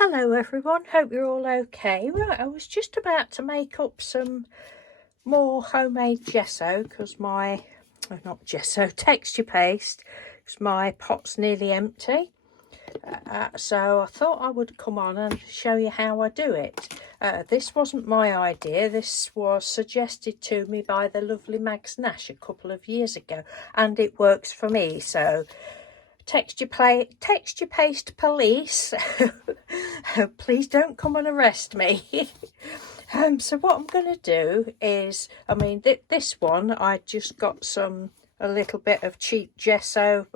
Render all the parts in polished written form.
Hello everyone, hope you're all okay. Right, I was just about to make up some more homemade gesso because not gesso, texture paste, because my pot's nearly empty. So I thought I would come on and show you how I do it. This wasn't my idea, this was suggested to me by the lovely Mags Nash a couple of years ago, and it works for me, so texture paste police, please don't come and arrest me. So what I'm going to do is, this one I just got a little bit of cheap gesso.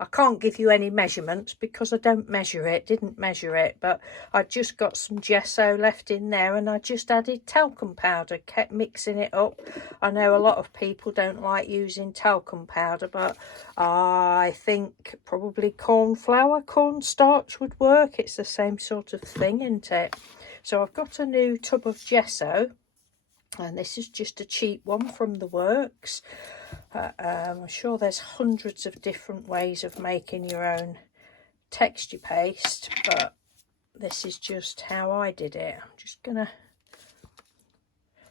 I can't give you any measurements because I didn't measure it, but I just got some gesso left in there and I just added talcum powder, kept mixing it up. I know a lot of people don't like using talcum powder, but I think probably cornstarch would work. It's the same sort of thing, isn't it? So I've got a new tub of gesso, and this is just a cheap one from the works. I'm sure there's hundreds of different ways of making your own texture paste, but this is just how I did it. I'm just gonna,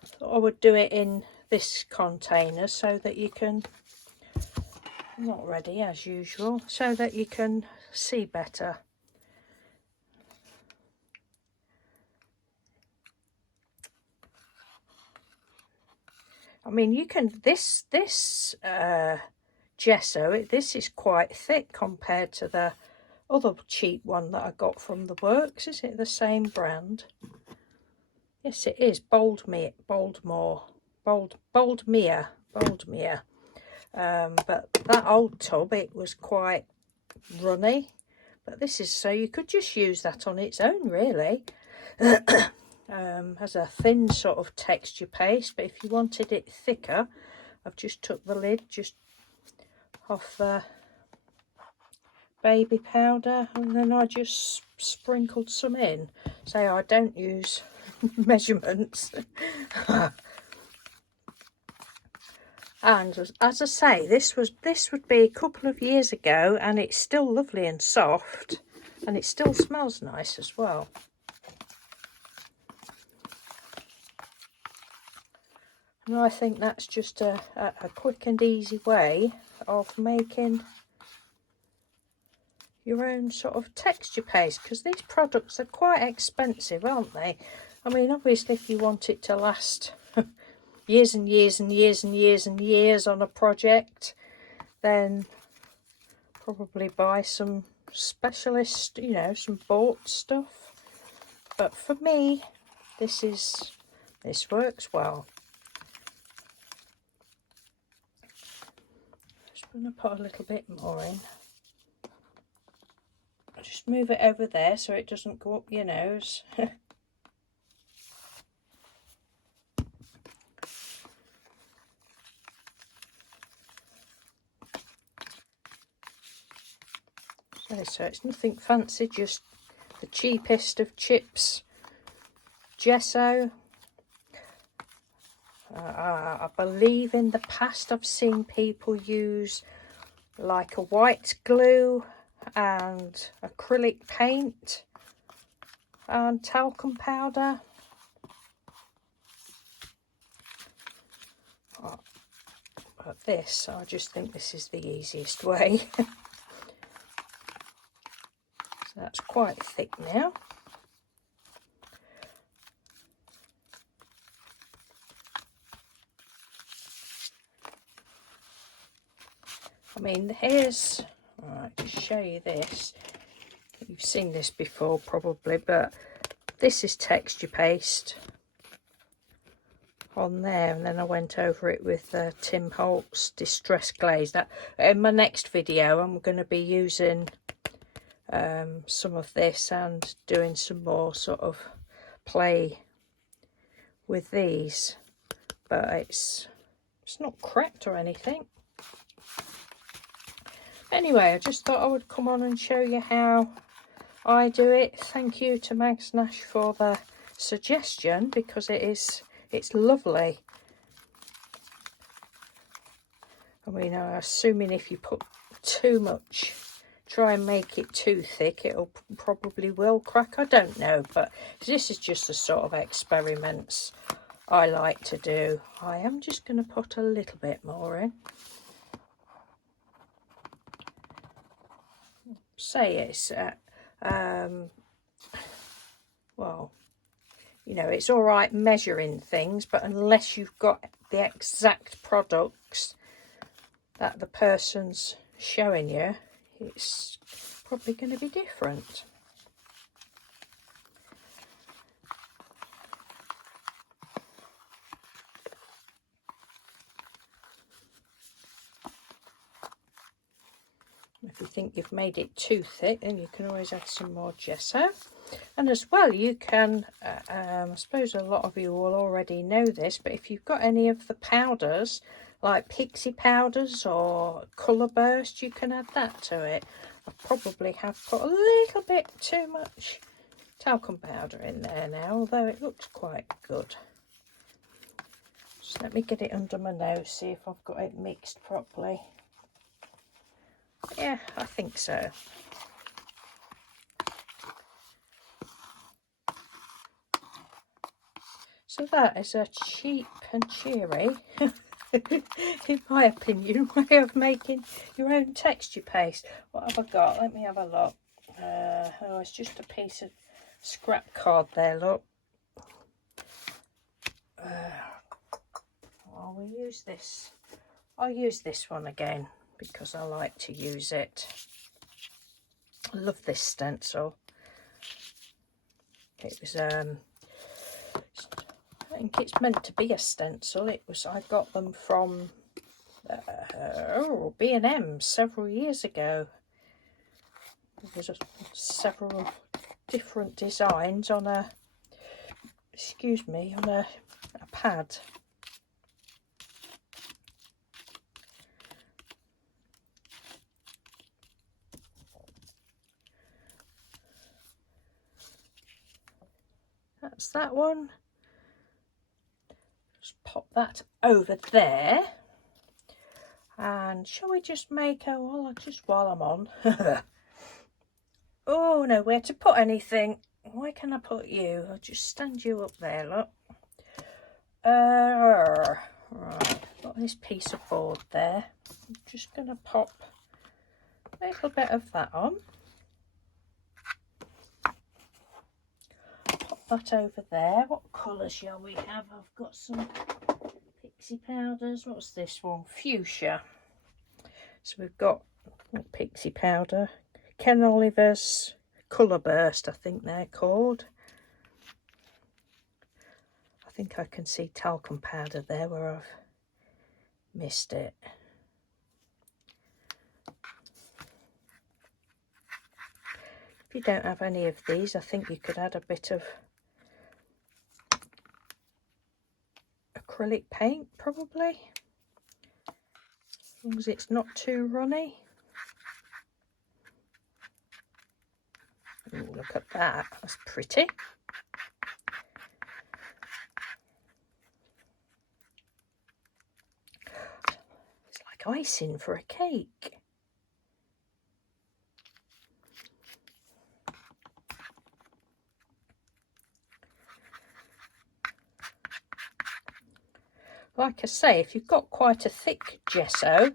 thought I would do it in this container so that you can, not ready as usual, so that you can see better. I mean, you can, this gesso, this is quite thick compared to the other cheap one that I got from the works. Is it the same brand? Yes, it is. Boldmere. But that old tub, it was quite runny. But this is, so you could just use that on its own, really. Has a thin sort of texture paste, but if you wanted it thicker, I've just took the lid just off the baby powder and then I just sprinkled some in. So I don't use measurements. And as I say, this would be a couple of years ago, and it's still lovely and soft, and it still smells nice as well. And I think that's just a quick and easy way of making your own sort of texture paste, because these products are quite expensive, aren't they? I mean, obviously if you want it to last years and years and years and years and years on a project, then probably buy some specialist, you know, some bought stuff. But for me, this works well. Just going to put a little bit more in. Just move it over there so it doesn't go up your nose. So it's nothing fancy, just the cheapest of chips gesso. I believe in the past I've seen people use like a white glue and acrylic paint and talcum powder. But this, I just think this is the easiest way. So that's quite thick now. I mean, here's, alright, just show you this. You've seen this before probably, but this is texture paste on there, and then I went over it with Tim Holt's Distress Glaze. That in my next video I'm going to be using some of this and doing some more sort of play with these, but it's not cracked or anything. Anyway, I just thought I would come on and show you how I do it. Thank you to Mags Nash for the suggestion, because it's lovely. I mean, I'm assuming if you put too much try and make it too thick, it'll probably will crack. I don't know, but this is just the sort of experiments I like to do. I am just going to put a little bit more in. Say it's well, you know, it's all right measuring things, but unless you've got the exact products that the person's showing you, it's probably going to be different. If you think you've made it too thick, then you can always add some more gesso. And as well, you can, I suppose a lot of you will already know this, but if you've got any of the powders, like Peasy powders or colour burst, you can add that to it. I probably have put a little bit too much talcum powder in there now, although it looks quite good. Just let me get it under my nose, see if I've got it mixed properly. Yeah, I think so. So that is a cheap and cheery, in my opinion, way of making your own texture paste. What have I got? Let me have a look. Oh, it's just a piece of scrap card there, look. We'll use this. I'll use this one again because I like to use it. I love this stencil. It was I think it's meant to be a stencil. I got them from B&M several years ago. There was several different designs on a pad. That's that one. Just pop that over there. And shall we just make while I'm on. Oh, nowhere to put anything. Where can I put you? I'll just stand you up there, look. Right, got this piece of board there. I'm just going to pop a little bit of that on. Pop that over there. What colour shall we have? I've got some Peasy powders. What's this one? Fuchsia. So we've got Peasy powder. Ken Oliver's Colour Burst, I think they're called. I think I can see talcum powder there where I've missed it. If you don't have any of these, I think you could add a bit of acrylic paint, probably, as long as it's not too runny. Ooh, look at that, that's pretty. It's like icing for a cake. Like I say, if you've got quite a thick gesso,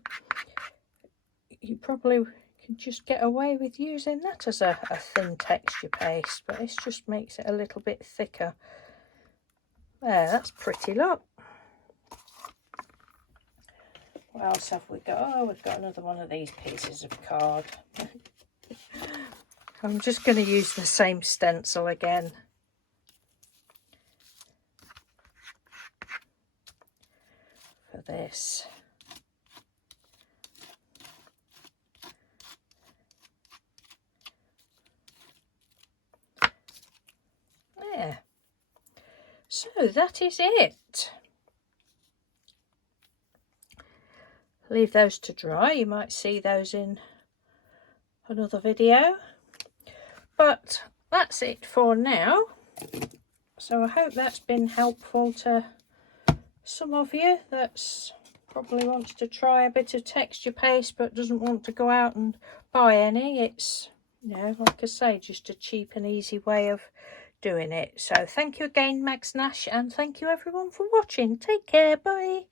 you probably can just get away with using that as a thin texture paste, but this just makes it a little bit thicker. There, that's pretty, look. What else have we got? Oh, we've got another one of these pieces of card. I'm just going to use the same stencil again. For this. There. So that is it. Leave those to dry. You might see those in another video. But that's it for now. So I hope that's been helpful to some of you that's probably wants to try a bit of texture paste but doesn't want to go out and buy any, it's, you know, like I say, just a cheap and easy way of doing it. So thank you again, Mags Nash, and thank you everyone for watching. Take care, bye.